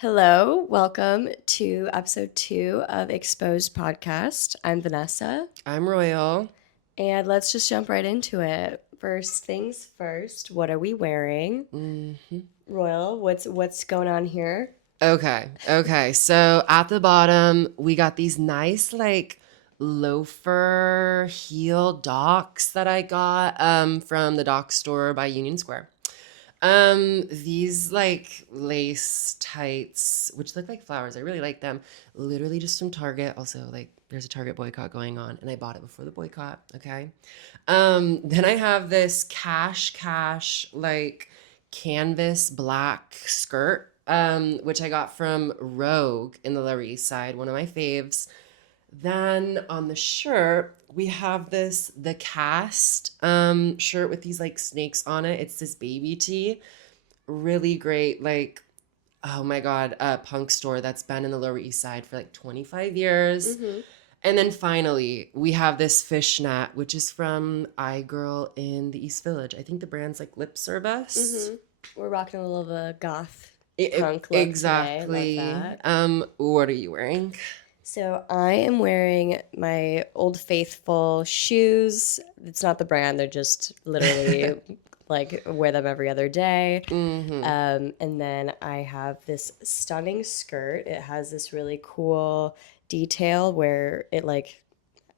Hello, welcome to episode 2 of Exposed Podcast. I'm Vanessa, I'm Royal. and let's just jump right into it. First things first, what are we wearing? Royal, what's going on here? Okay. So at the bottom, we got these nice loafer heel docks that I got from the dock store by Union Square. These lace tights, which look like flowers. I really like them. Literally just from Target. Also, there's a Target boycott going on, and I bought it before the boycott. Okay. Then I have this cash canvas black skirt, which I got from Rogue in the Lower East Side, one of my faves. Then on the shirt, we have the cast shirt with these snakes on it. It's this baby tee. Really great, oh my God, punk store that's been in the Lower East Side for 25 years. Mm-hmm. And then finally, we have this fishnet, which is from iGirl in the East Village. I think the brand's Lip Service. Mm-hmm. We're rocking a little of a goth punk look exactly. today. Love that. What are you wearing? So I am wearing my Old Faithful shoes. It's not the brand. They're just literally wear them every other day. Mm-hmm. And then I have this stunning skirt. It has this really cool detail where it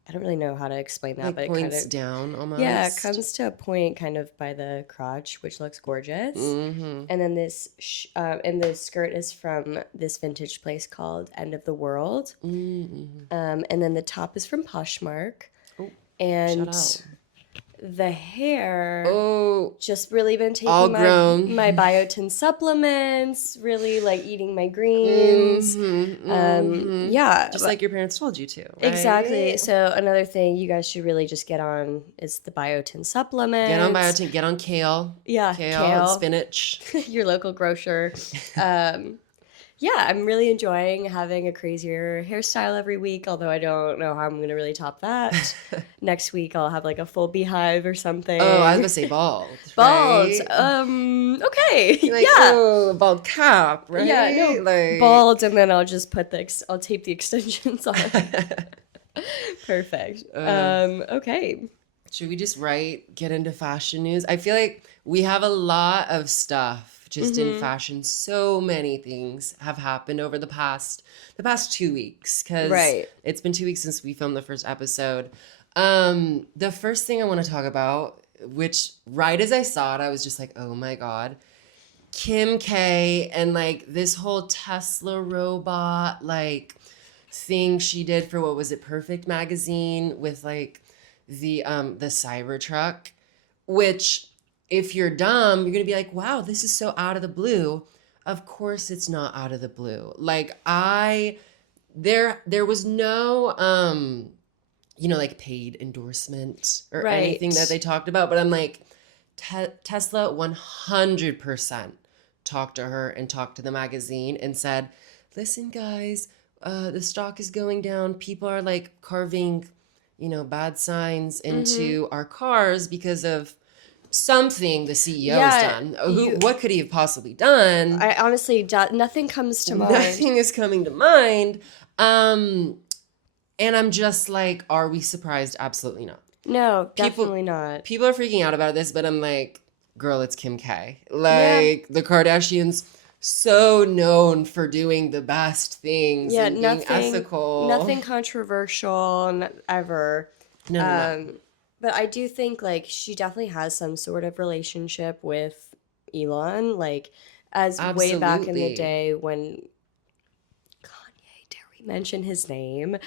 I don't really know how to explain that, but points it kind of down almost. Yeah, it comes to a point kind of by the crotch, which looks gorgeous. Mm-hmm. And then this and the skirt is from this vintage place called End of the World. Mm-hmm. And then the top is from Poshmark. Oh, and shout out. The hair, just really been taking my biotin supplements, really eating my greens. Yeah. Just like your parents told you to, right? Exactly. So another thing you guys should really just get on is the biotin supplements. Get on biotin, get on kale. Yeah, kale. And spinach. Your local grocer. Yeah, I'm really enjoying having a crazier hairstyle every week, although I don't know how I'm going to really top that. Next week, I'll have a full beehive or something. Oh, I was going to say bald. Bald. Right? Okay. Yeah. Oh, bald cap, right? Yeah, no, bald, and then I'll just I'll tape the extensions on. Perfect. Okay. Should we just get into fashion news? I feel like we have a lot of stuff. Just in fashion, so many things have happened over the past 2 weeks, because it's been 2 weeks since we filmed the first episode. The first thing I want to talk about, which right as I saw it, I was just oh my God, Kim K and this whole Tesla robot thing she did for, what was it, Perfect magazine with the Cybertruck, which, if you're dumb, you're going to be wow, this is so out of the blue. Of course it's not out of the blue. There was no, paid endorsement or anything that they talked about. But I'm Tesla 100% talked to her and talked to the magazine and said, listen, guys, the stock is going down. People are carving, bad signs into our cars because of something the CEO has done. What could he have possibly done? I honestly, nothing comes to mind. Nothing is coming to mind. And I'm just are we surprised? Absolutely not. No, definitely not. People are freaking out about this, but I'm girl, it's Kim K. The Kardashians, so known for doing the best things and being ethical. Nothing controversial ever. No. But I do think she definitely has some sort of relationship with Elon, as Absolutely. Way back in the day when Kanye, dare we mention his name?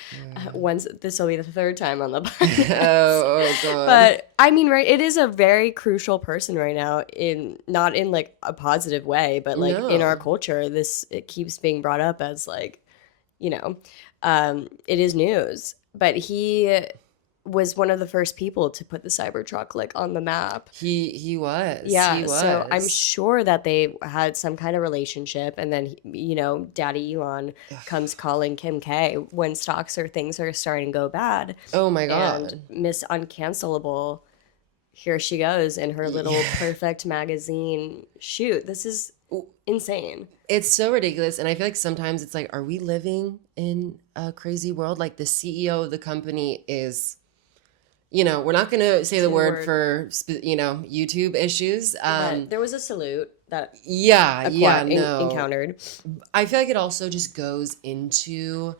Once, this will be the third time on the podcast. oh God. But I mean, right, it is a very crucial person right now, not in a positive way, but in our culture, it keeps being brought up as it is news. But he was one of the first people to put the Cybertruck on the map. He was. Yeah, he was. So I'm sure that they had some kind of relationship, and then Daddy Elon comes calling Kim K when stocks or things are starting to go bad. Oh my God. And Miss Uncancelable, here she goes in her little Perfect magazine shoot. This is insane. It's so ridiculous. And I feel like sometimes it's like, are we living in a crazy world? Like the CEO of the company is, we're not going to say the word for, YouTube issues. But there was a salute that No. encountered. I feel like it also just goes into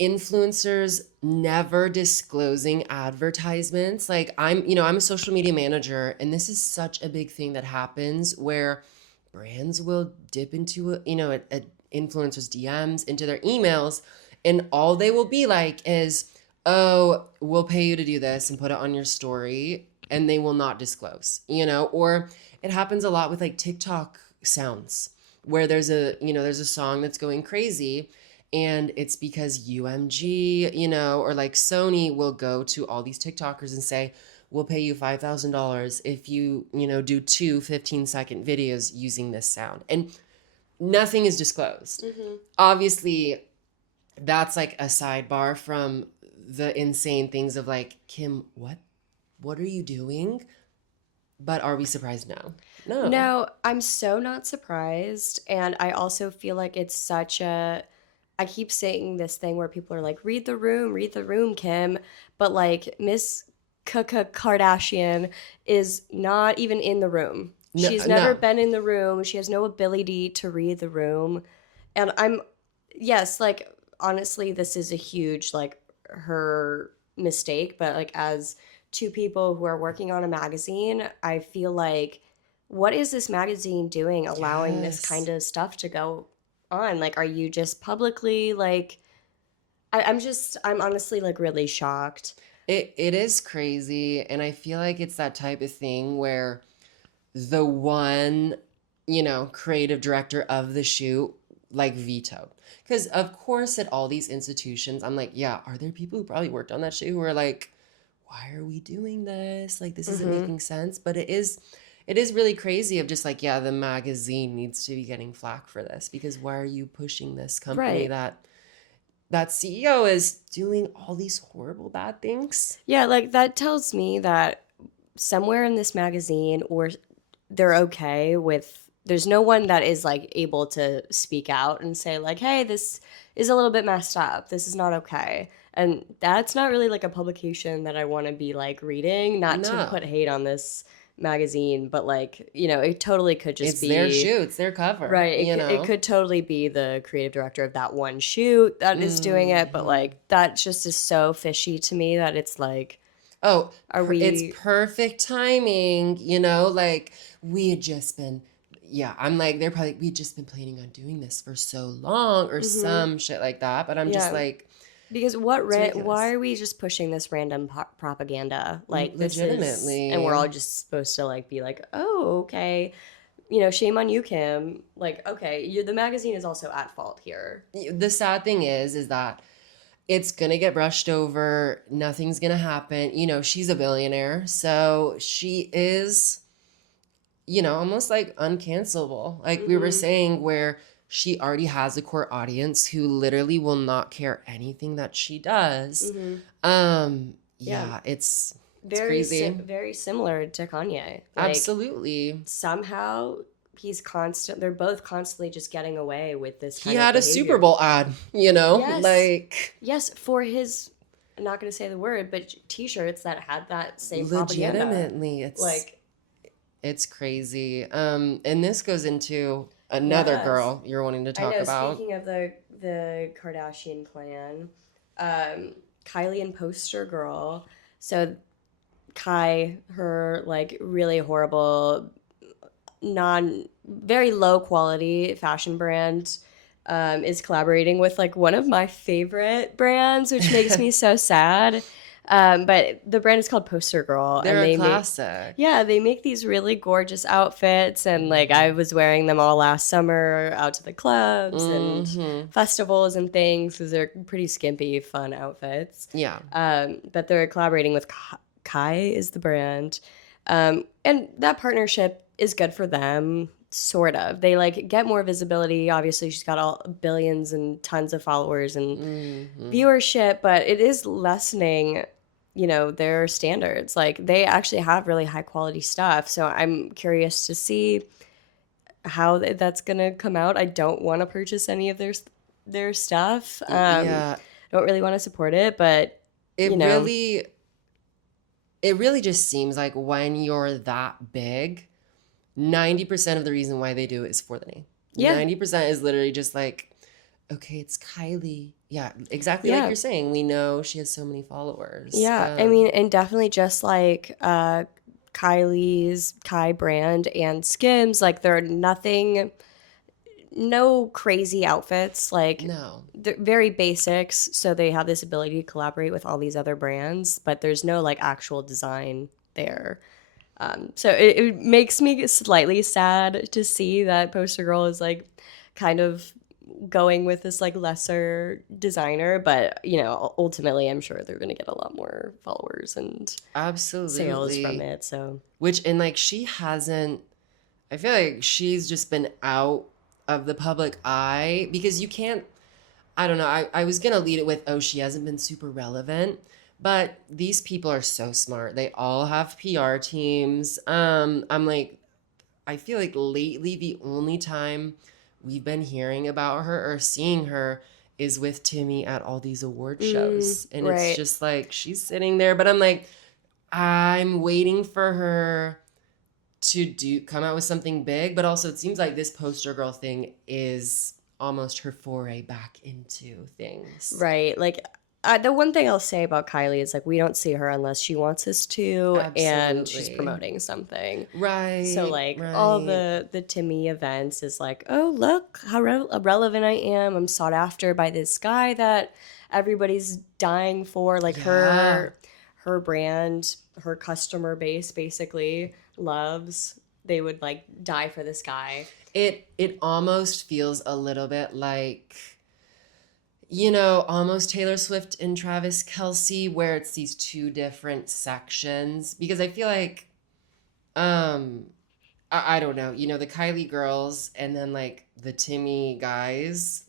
influencers never disclosing advertisements. Like I'm a social media manager, and this is such a big thing that happens where brands will dip into a influencers DMs, into their emails, and all they will be like is, oh, we'll pay you to do this and put it on your story, and they will not disclose, or it happens a lot with like TikTok sounds where there's a song that's going crazy, and it's because UMG, or like Sony will go to all these TikTokers and say, we'll pay you $5,000 if you, do 2 15-second videos using this sound. And nothing is disclosed. Mm-hmm. Obviously, that's like a sidebar from the insane things of like, Kim, what are you doing? But are we surprised? No, I'm so not surprised. And I also feel like it's such a, I keep saying this thing where people are like, read the room, Kim. But like Miss Kardashian is not even in the room. She's never been in the room. She has no ability to read the room. And yes, like, honestly, this is a huge, like, her mistake. But like, as two people who are working on a magazine, I feel like, what is this magazine doing allowing this kind of stuff to go on? Like, are you just publicly like, I'm honestly like really shocked. It is crazy, and I feel like it's that type of thing where the one, creative director of the shoot like vetoed. Because of course at all these institutions, I'm like, yeah, are there people who probably worked on that shoot who are like, why are we doing this? Like, this isn't making sense. But it is really crazy of just like, yeah, the magazine needs to be getting flack for this, because why are you pushing this company that CEO is doing all these horrible bad things? Yeah, like that tells me that somewhere in this magazine, or they're okay with, there's no one that is like able to speak out and say like, hey, this is a little bit messed up, this is not okay. And that's not really like a publication that I want to be like reading, not to put hate on this magazine, but like, it totally could just be their shoot, it's their cover, right? It could totally be the creative director of that one shoot that is doing it, but like that just is so fishy to me that it's like, oh, it's perfect timing, like we had just been, I'm like, they're probably, we'd just been planning on doing this for so long or some shit like that, but I'm just like, because why are we just pushing this random propaganda? Like, legitimately. And we're all just supposed to like be like, oh, okay, shame on you, Kim. Like, okay, the magazine is also at fault here. The sad thing is that it's going to get brushed over. Nothing's going to happen. She's a billionaire, so she is, almost like uncancelable. Like we were saying, where she already has a core audience who literally will not care anything that she does. It's very crazy. Very similar to Kanye. Like, absolutely. Somehow they're both constantly just getting away with this kind he of had behavior. A Super Bowl ad, yes. like, yes, for his, I'm not going to say the word, but t-shirts that had that same legitimately propaganda. It's crazy. And this goes into another girl you're wanting to talk about. Speaking of the Kardashian clan, Kylie and Poster Girl. So Kai, her like really horrible, very low quality fashion brand, is collaborating with like one of my favorite brands, which makes me so sad. But the brand is called Poster Girl. They're a classic. They make these really gorgeous outfits, and like I was wearing them all last summer out to the clubs and festivals and things, because they're pretty skimpy, fun outfits. Yeah. But they're collaborating with Kai is the brand, and that partnership is good for them. Sort of. They like get more visibility. Obviously, she's got all billions and tons of followers and viewership, but it is lessening, their standards. Like they actually have really high quality stuff. So I'm curious to see how that's gonna come out. I don't want to purchase any of their stuff. Yeah. Don't really want to support it, but It you know, really it really just seems like when you're that big, 90% of the reason why they do it is for the name. yeah, 90% is literally just like, okay, it's Kylie. Yeah, exactly like yeah, you're saying. We know she has so many followers. yeah. I mean, and definitely just like Kylie's Kai brand and Skims, like they're nothing, no crazy outfits, like No. they're very basics. So they have this ability to collaborate with all these other brands, but there's no like actual design there. So it makes me slightly sad to see that Poster Girl is like kind of going with this like lesser designer, but you know, ultimately I'm sure they're gonna get a lot more followers and sales from Absolutely. it. So Which, and like, she hasn't, I feel like she's just been out of the public eye because you can't, I don't know. I was going to lead it with, oh, she hasn't been super relevant. But these people are so smart. They all have PR teams. I'm like, I feel like lately the only time we've been hearing about her or seeing her is with Timmy at all these award shows. And it's right. just like she's sitting there, but I'm like, I'm waiting for her to do come out with something big, but also it seems like this poster girl thing is almost her foray back into things. Right. Like the one thing I'll say about Kylie is like we don't see her unless she wants us to, and she's Absolutely. promoting something. So Right, like all right. the Timmy events is like, oh look how relevant I am. I'm sought after by this guy that everybody's dying for. Like Yeah. her brand, her customer base basically loves. They would like die for this guy. It almost feels a little bit like, almost Taylor Swift and Travis Kelce, where it's these two different sections. Because I feel like, um, I don't know, the Kylie girls and then like the Timmy guys.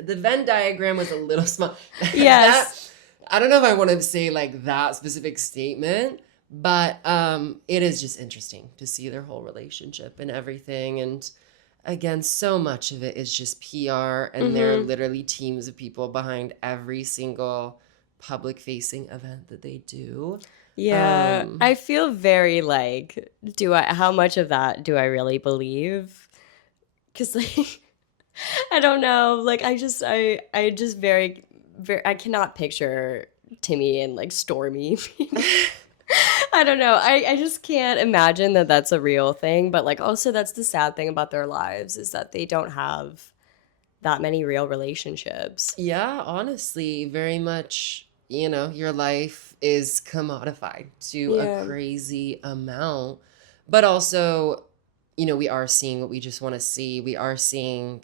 The Venn diagram was a little small. That Yes. I don't know if I want to say like that specific statement, but it is just interesting to see their whole relationship and everything. And again, so much of it is just PR, and there are literally teams of people behind every single public facing event that they do. Yeah, I feel very like, how much of that do I really believe? Because like, I don't know. Like, I just very, I cannot picture Timmy and like Stormy. I don't know. I just can't imagine that that's a real thing. But like, also that's the sad thing about their lives is that they don't have that many real relationships. Yeah, honestly, very much, your life is commodified to a Yeah. crazy amount. But also, we are seeing what we just want to see. We are seeing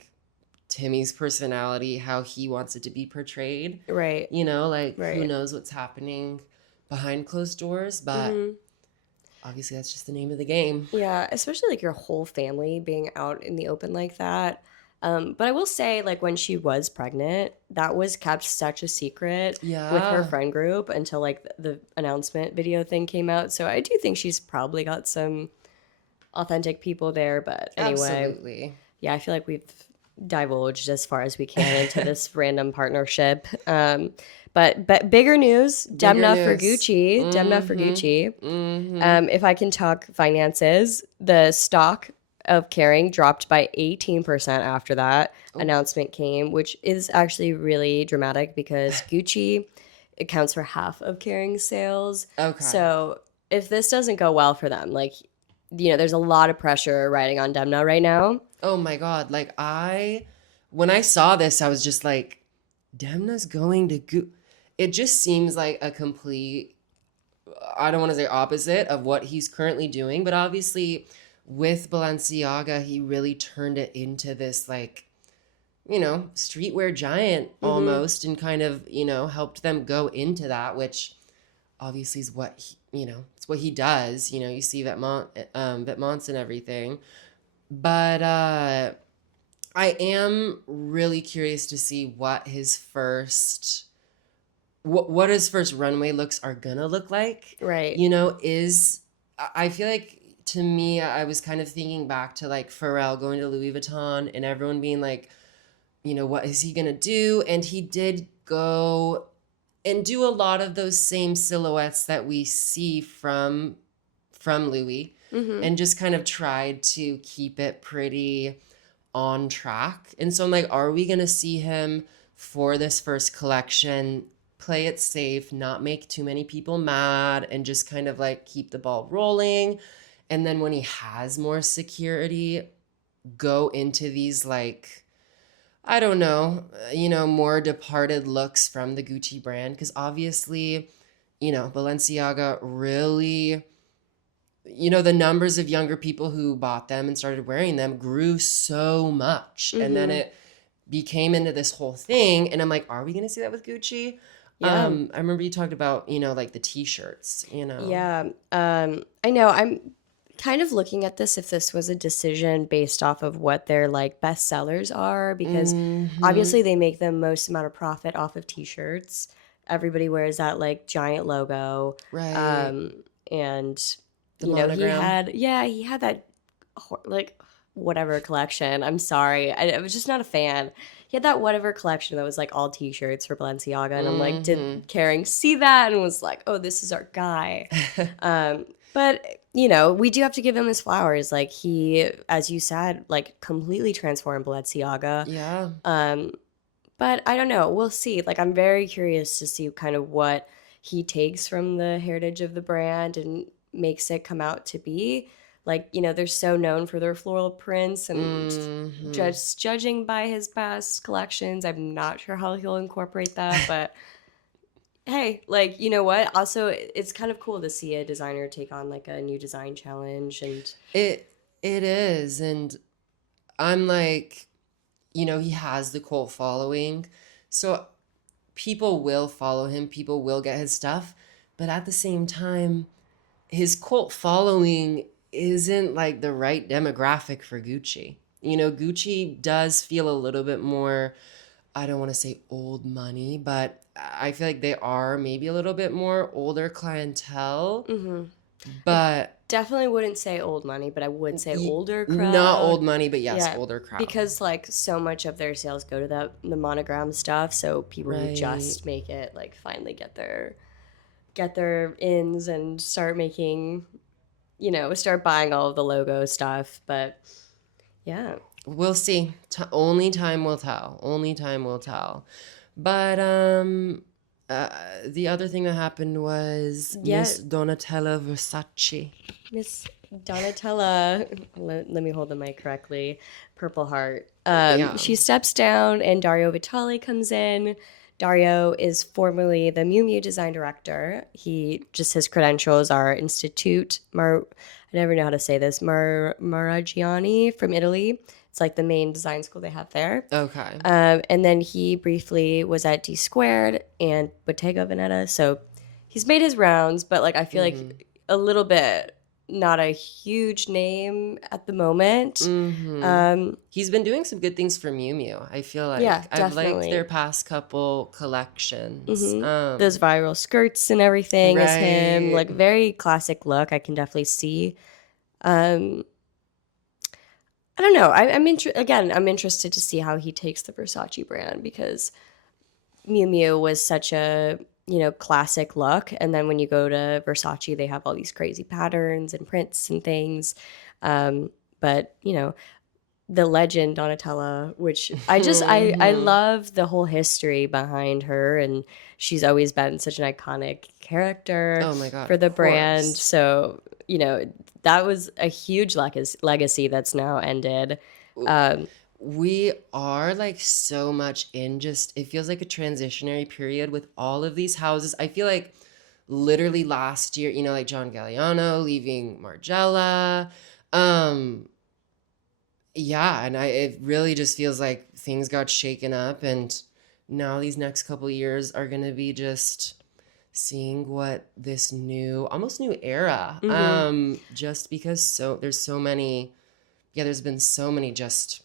Timmy's personality, how he wants it to be portrayed. Right. Like who Right. knows what's happening behind closed doors, but obviously that's just the name of the game. Yeah, especially like your whole family being out in the open like that. But I will say, like, when she was pregnant, that was kept such a secret with her Yeah, friend group until like the announcement video thing came out. So I do think she's probably got some authentic people there. But anyway, absolutely. yeah, I feel like we've divulged as far as we can into this random partnership. But bigger news, Bigger Demna for news. Gucci. Demna for Gucci. If I can talk finances, the stock of Kering dropped by 18% after that announcement came, which is actually really dramatic because Gucci accounts for half of Kering's sales. Okay. So if this doesn't go well for them, like, there's a lot of pressure riding on Demna right now. Oh my God. Like when I saw this, I was just like, Demna's going to It just seems like a complete, I don't want to say opposite of what he's currently doing, but obviously with Balenciaga, he really turned it into this like, streetwear giant almost, and kind of, helped them go into that, which obviously is what it's what he does. You see Vetements and everything. But I am really curious to see what his first runway looks are gonna look like. Right. I feel like to me, I was kind of thinking back to like Pharrell going to Louis Vuitton and everyone being like, you know, what is he gonna do? And he did go and do a lot of those same silhouettes that we see from Louis, and just kind of tried to keep it pretty on track. And so I'm like, are we gonna see him for this first collection play it safe, not make too many people mad, and just kind of like keep the ball rolling? And then when he has more security, go into these like, I don't know, you know, more departed looks from the Gucci brand. Because obviously, you know, Balenciaga really, you know, the numbers of younger people who bought them and started wearing them grew so much. And then it became into this whole thing. And I'm like, are we going to see that with Gucci? Yeah. I remember you talked about, you know, like the t-shirts, you know. Yeah. I know. I'm kind of looking at this if this was a decision based off of what their like best sellers are, because obviously they make the most amount of profit off of t-shirts. Everybody wears that like giant logo. Right. And The you know, monogram. he had that like whatever collection. I'm sorry. I was just not a fan. He had that whatever collection that was like all t-shirts for Balenciaga. And I'm like, did Kering see that and was like, oh, this is our guy. But, you know, we do have to give him his flowers. Like he, as you said, like completely transformed Balenciaga. Yeah. But I don't know. We'll see. Like I'm very curious to see kind of what he takes from the heritage of the brand and makes it come out to be. Like, you know, they're so known for their floral prints, and just judging by his past collections, I'm not sure how he'll incorporate that. But hey, like, you know what? Also, it's kind of cool to see a designer take on like a new design challenge. And It is. And I'm like, you know, he has the cult following. So people will follow him, people will get his stuff. But at the same time, his cult following isn't like the right demographic for Gucci. You know, Gucci does feel a little bit more, I don't want to say old money, but I feel like they are maybe a little bit more older clientele. But definitely wouldn't say old money, but I would say older crowd. not old money, but yes, Yeah, older crowd. because like so much of their sales go to the monogram stuff, so people who just make it like finally get their ins and start making, you know, start buying all of the logo stuff. But yeah, We'll see. Only time will tell. Only time will tell. But the other thing that happened was Miss Donatella Versace. Miss Donatella, let me hold the mic correctly. Purple Heart. She steps down and Dario Vitale comes in. Dario is formerly the Miu Miu design director. His credentials are I never know how to say this, Maraggiani from Italy. It's like the main design school they have there. Okay. And then he briefly was at D Squared and Bottega Veneta. So he's made his rounds, but like I feel like a little bit not a huge name at the moment. He's been doing some good things for Miu Miu. I feel like I've liked their past couple collections. Those viral skirts and everything is him. Like very classic look. I can definitely see. I don't know. I'm interested to see how he takes the Versace brand, because Miu Miu was such a, you know, classic look, and then when you go to Versace, they have all these crazy patterns and prints and things. But you know, the legend Donatella, which I love the whole history behind her, and she's always been such an iconic character for the brand. So, you know, that was a huge legacy that's now ended. We are like so much in just, it feels like a transitionary period with all of these houses. I feel like literally last year, you know, like John Galliano leaving Margiela. Yeah, and it really just feels like things got shaken up, and now these next couple years are going to be just seeing what this almost new era, just because there's been so many just,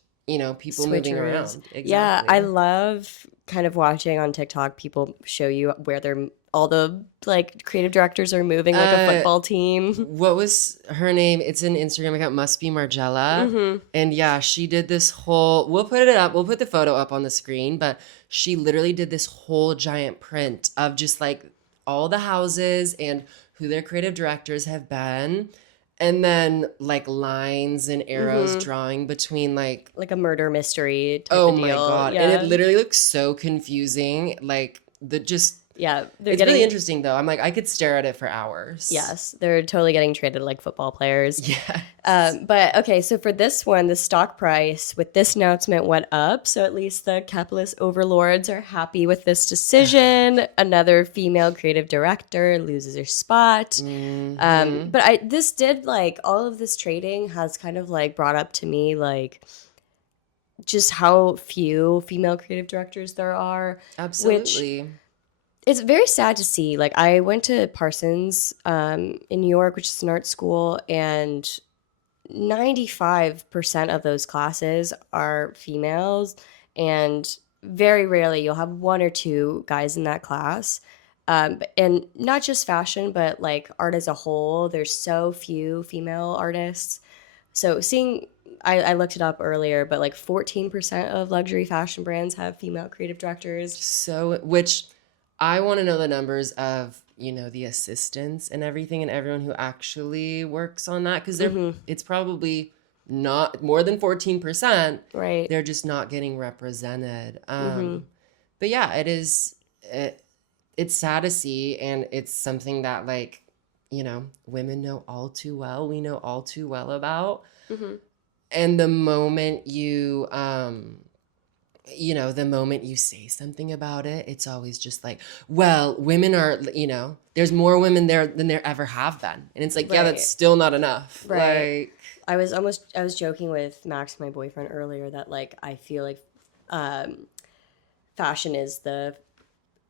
people moving Switcheroos. around. Yeah, Exactly. I love kind of watching on TikTok people show you where they're all the like creative directors are moving like a Uh, football team. what was her name? It's an Instagram account, must be Margella. Mm-hmm. And yeah, she did this whole, we'll put it up, we'll put the photo up on the screen, but she literally did this whole giant print of just like all the houses and who their creative directors have been. And then like lines and arrows Mm-hmm. drawing between like, Like a murder mystery type oh of my deal. God. And it Yeah. literally looks so confusing. Like the just, Yeah. They're it's getting really interesting though. I'm like, I could stare at it for hours. yes, they're totally getting traded like football players. Yes. But okay, so for this one, the stock price with this announcement went up. So at least the capitalist overlords are happy with this decision. Another female creative director loses her spot. Mm-hmm. But this did like all of this trading has kind of like brought up to me like just how few female creative directors there are. Which Absolutely. it's very sad to see. Like I went to Parsons in New York, which is an art school, and 95% of those classes are females, and very rarely you'll have one or two guys in that class. And not just fashion, but like art as a whole. There's so few female artists. So I looked it up earlier, but like 14% of luxury fashion brands have female creative directors. So, which I want to know the numbers of, the assistants and everything and everyone who actually works on that because it's probably not more than 14%. Right. They're just not getting represented. But yeah, it's sad to see, and it's something that like, women know all too well. We know all too well about. And the moment the moment you say something about it, it's always just like, well, women are, there's more women there than there ever have been. And it's like, yeah, that's still not enough. Right. Like, I was joking with Max, my boyfriend, earlier that like I feel like fashion is the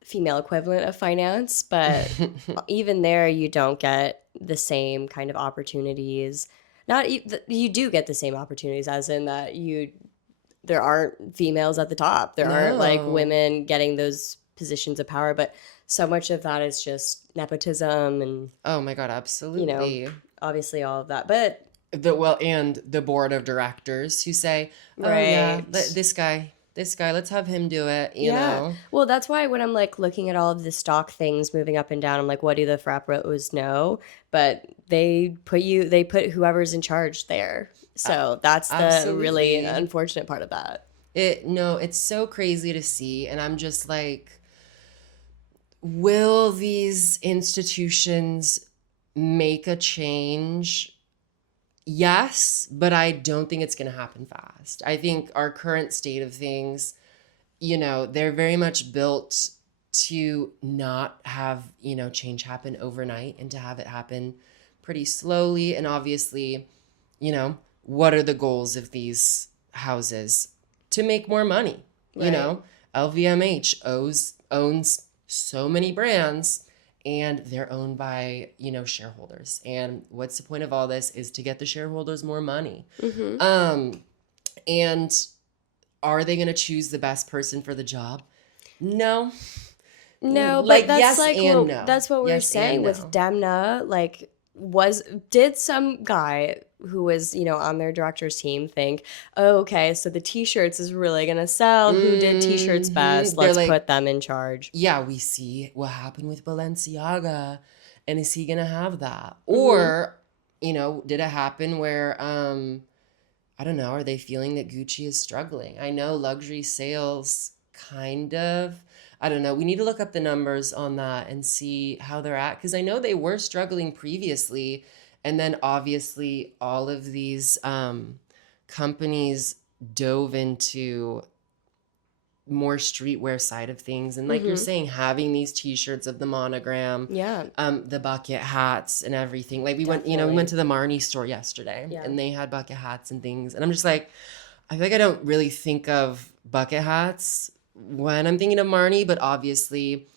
female equivalent of finance, but even there you don't get the same kind of opportunities. You do get the same opportunities as in that there aren't females at the top. There aren't like No. women getting those positions of power, but so much of that is just nepotism and oh my God, absolutely. obviously all of that. But And the board of directors who say, oh yeah, right. this guy, let's have him do it, you know? Well, that's why when I'm like looking at all of the stock things moving up and down, I'm like, what do the frappos know? But they put whoever's in charge there. So that's the Absolutely. really unfortunate part of that. It's so crazy to see. And I'm just like, will these institutions make a change? Yes, but I don't think it's going to happen fast. I think our current state of things, they're very much built to not have, change happen overnight and to have it happen pretty slowly. And obviously, what are the goals of these houses? To make more money. Right. LVMH owns so many brands, and they're owned by, shareholders. And what's the point of all this is to get the shareholders more money. And are they going to choose the best person for the job? No. No, Like, but that's yes like and no. that's what we were Yes saying and with no. Demna. Like, did some guy who was on their director's team think, oh, okay, so the t-shirts is really gonna sell? Who did t-shirts best? They're Let's like, put them in charge. yeah, we see what happened with Balenciaga, and is he gonna have that? Or, did it happen where I don't know, are they feeling that Gucci is struggling? I know luxury sales kind of, I don't know. We need to look up the numbers on that and see how they're at, because I know they were struggling previously. And then obviously all of these companies dove into more streetwear side of things. And like you're saying, having these t-shirts of the monogram, the bucket hats and everything. Like we went to the Marnie store yesterday and they had bucket hats and things. And I'm just like, I feel like I don't really think of bucket hats when I'm thinking of Marnie, but obviously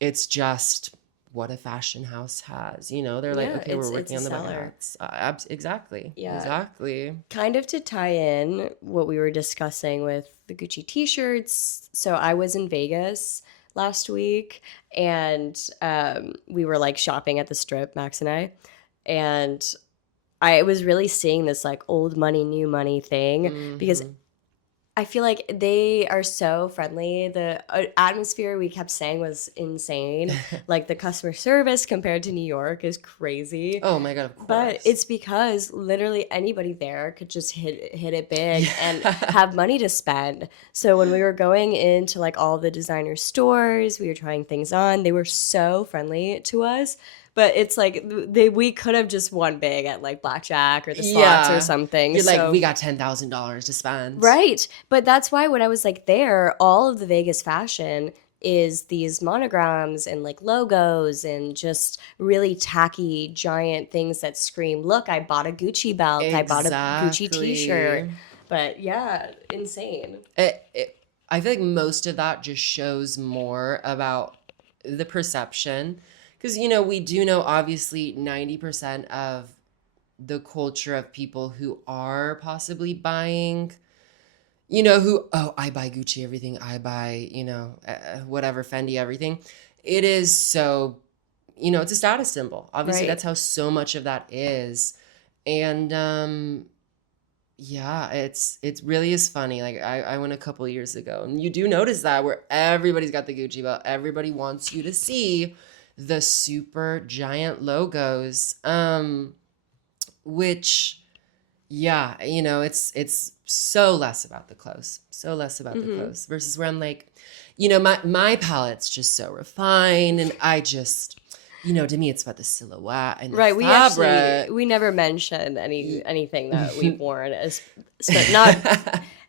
it's just what a fashion house has. You know, they're like, Yeah, okay, we're it's working a on the seller. buttons. Exactly. Yeah. Exactly. Kind of to tie in what we were discussing with the Gucci t-shirts. So I was in Vegas last week, and we were like shopping at the Strip, Max and I, and I was really seeing this like old money, new money thing because Mm-hmm. I feel like they are so friendly. The atmosphere we kept saying was insane. Like the customer service compared to New York is crazy. Oh my God, of But course. it's because literally anybody there could just hit it big and Yeah. have money to spend. So when we were going into like all the designer stores, we were trying things on. They were so friendly to us. But it's like we could have just won big at like blackjack or the slots or Yeah. something. You're like, So we got $10,000 to spend. right. But that's why when I was like there, all of the Vegas fashion is these monograms and like logos and just really tacky giant things that scream, look, I bought a Gucci belt, I bought a Gucci Exactly. t-shirt. But yeah, insane. I feel like most of that just shows more about the perception. Because, you know, we do know obviously 90% of the culture of people who are possibly buying, you know, who, oh, I buy Gucci everything, I buy, you know, whatever, Fendi everything. It is so, you know, it's a status symbol. Obviously, Right. that's how so much of that is. And yeah, it really is funny. Like I went a couple years ago, and you do notice that where everybody's got the Gucci belt. Everybody wants you to see the super giant logos. Which yeah, you know, it's so less about the clothes. So less about the Mm-hmm. clothes versus where I'm like, you know, my palette's just so refined and I just, you know, to me it's about the silhouette and the Right. fabric. We never mentioned anything that we've worn as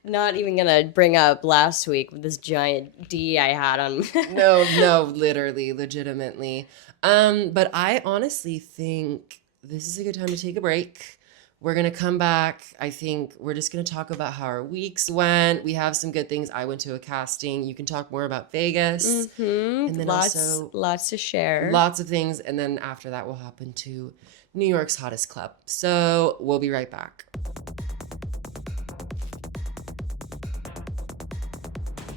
not even gonna bring up last week with this giant D I had on. No, literally, legitimately. But I honestly think this is a good time to take a break. We're gonna come back. I think we're just gonna talk about how our weeks went. We have some good things. I went to a casting. You can talk more about Vegas. And then also Lots to share. lots of things. And then after that, we'll hop into New York's hottest club. So we'll be right back.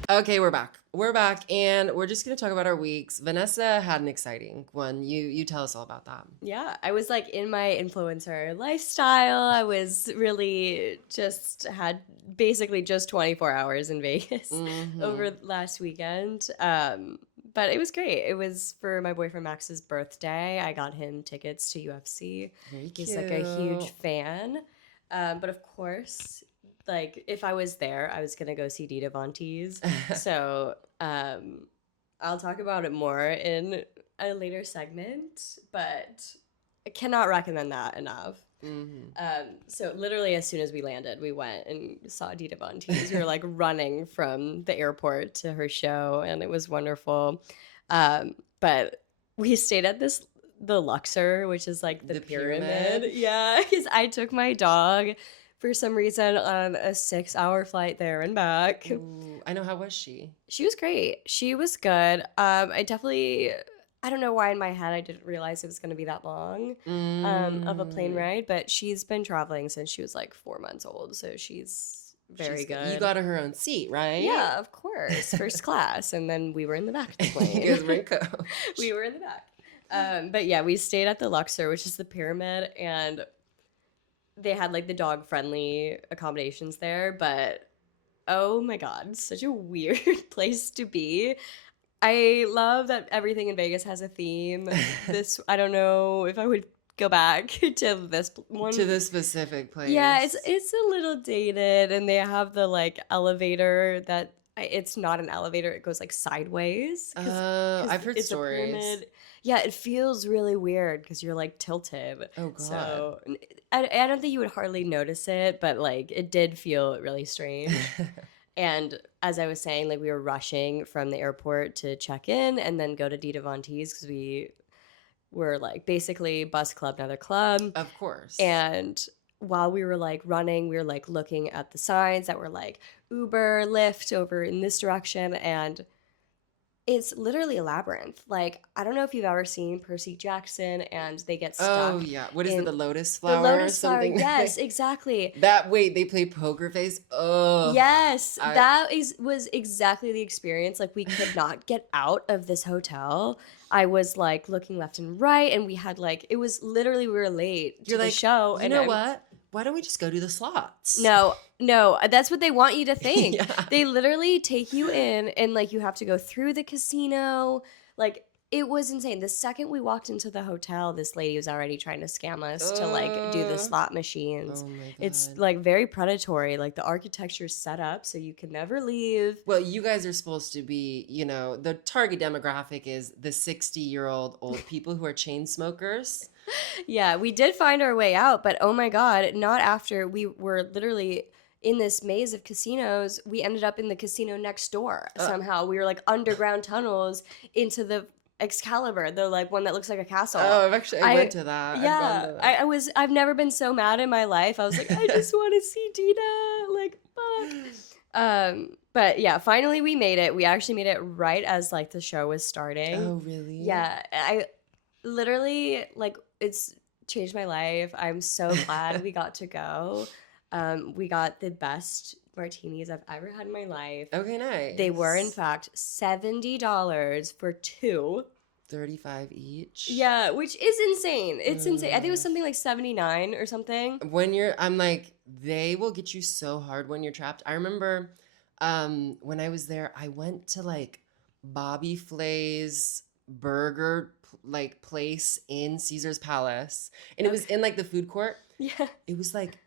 Okay, we're back. We're back, and we're just gonna talk about our weeks. Vanessa had an exciting one. You tell us all about that. Yeah, I was like in my influencer lifestyle. I was really just had basically just 24 hours in Vegas Mm-hmm. over last weekend. But it was great. It was for my boyfriend Max's birthday. I got him tickets to UFC. Very He's cute. like a huge fan. But of course, like if I was there, I was gonna go see Dita Von Teese. So I'll talk about it more in a later segment, but I cannot recommend that enough. Mm-hmm. So literally as soon as we landed, we went and saw Dita Von Teese. We were like running from the airport to her show, and it was wonderful. But we stayed at the Luxor, which is like the pyramid. Yeah, because I took my dog for some reason on a 6-hour flight there and back. Ooh, I know. How was she? She was great. She was good. I don't know why in my head I didn't realize it was going to be that long of a plane ride, but she's been traveling since she was like 4 months old, so she's very good. You got her own seat, right? Yeah, of course, first class, and then we were in the back of the plane. You guys were in coach. We were in the back. But yeah, we stayed at the Luxor, which is the pyramid, and they had like the dog friendly accommodations there, but oh my God, such a weird place to be. I love that everything in Vegas has a theme. I don't know if I would go back to this one. To this specific place. Yeah, it's a little dated, and they have the like elevator that it's not an elevator; it goes like sideways. I've heard it's stories. a pyramid. Yeah, it feels really weird because you're like tilted. Oh God. So I don't think you would hardly notice it, but like it did feel really strange. And as I was saying, like we were rushing from the airport to check in and then go to Dita Von Teese because we were like basically bus club, another club. Of course. And while we were like running, we were like looking at the signs that were like Uber, Lyft over in this direction. And It's literally a labyrinth. Like, I don't know if you've ever seen Percy Jackson and they get stuck. Oh yeah, what is it? in The lotus the flower or lotus flower. something? Yes, exactly. That wait, they play poker face. Oh, Yes, that was exactly the experience. Like, we could not get out of this hotel. I was like looking left and right, and we had like, it was literally, we were late to you're the like, show. you And know what? Why don't we just go do the slots? No, that's what they want you to think. Yeah. They literally take you in and like you have to go through the casino. Like, it was insane. The second we walked into the hotel, this lady was already trying to scam us to like do the slot machines. Oh my God. It's like very predatory. Like, the architecture is set up so you can never leave. Well, you guys are supposed to be, you know, the target demographic is the 60-year-old old people who are chain smokers. Yeah, we did find our way out, but oh my God, not after we were literally in this maze of casinos. We ended up in the casino next door somehow. We were like underground tunnels into the Excalibur, the like one that looks like a castle. Oh, I went to that. Yeah, I've never been so mad in my life. I was like, I just want to see Dina. Like, fuck. But yeah, finally we made it. We actually made it right as like the show was starting. Oh, really? Yeah, I literally, like, it's changed my life. I'm so glad we got to go. We got the best martinis I've ever had in my life. Okay, nice. They were, in fact, $70 for two. 35 each. Yeah, which is insane. It's insane. I think it was something like 79 or something. I'm like, they will get you so hard when you're trapped. I remember when I was there, I went to like Bobby Flay's burger like place in Caesar's Palace, and it was in like the food court. Yeah. It was like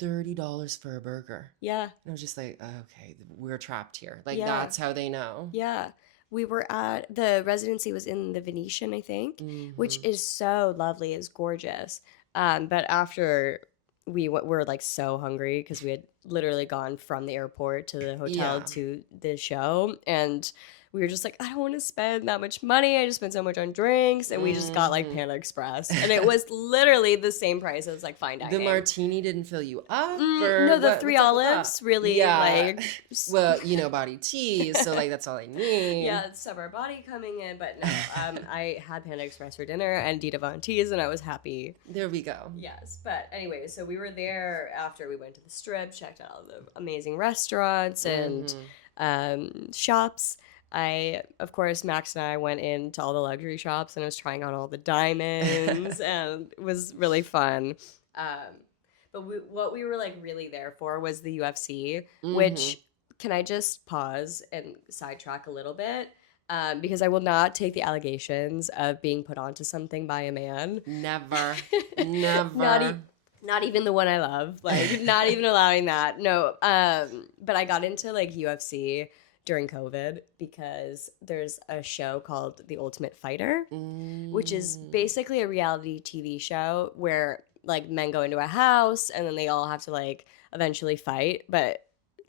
$30 for a burger. Yeah. And I was just like, okay, we're trapped here. Like, Yeah. that's how they know. Yeah. We were at, the residency was in the Venetian, I think, which is so lovely. It's gorgeous. But after we were like so hungry because we had literally gone from the airport to the hotel to the show, and we were just like, I don't want to spend that much money. I just spent so much on drinks, and we just got like Panda Express, and it was literally the same price as like fine dining. The martini didn't fill you up? No, the three olives really like. Well, you know, body tea, so like that's all I need. Yeah, it's summer body coming in, but no, I had Panda Express for dinner and Dita Von Teas, and I was happy. There we go. Yes, but anyway, so we were there after we went to the Strip, checked out all the amazing restaurants and shops. Of course, Max and I went into all the luxury shops and I was trying on all the diamonds and it was really fun. But what we were like really there for was the UFC, which, can I just pause and sidetrack a little bit? Because I will not take the allegations of being put onto something by a man. Never. Never. Not even the one I love. Like, not even allowing that. No. But I got into like UFC during COVID because there's a show called The Ultimate Fighter, which is basically a reality TV show where like men go into a house and then they all have to like eventually fight. But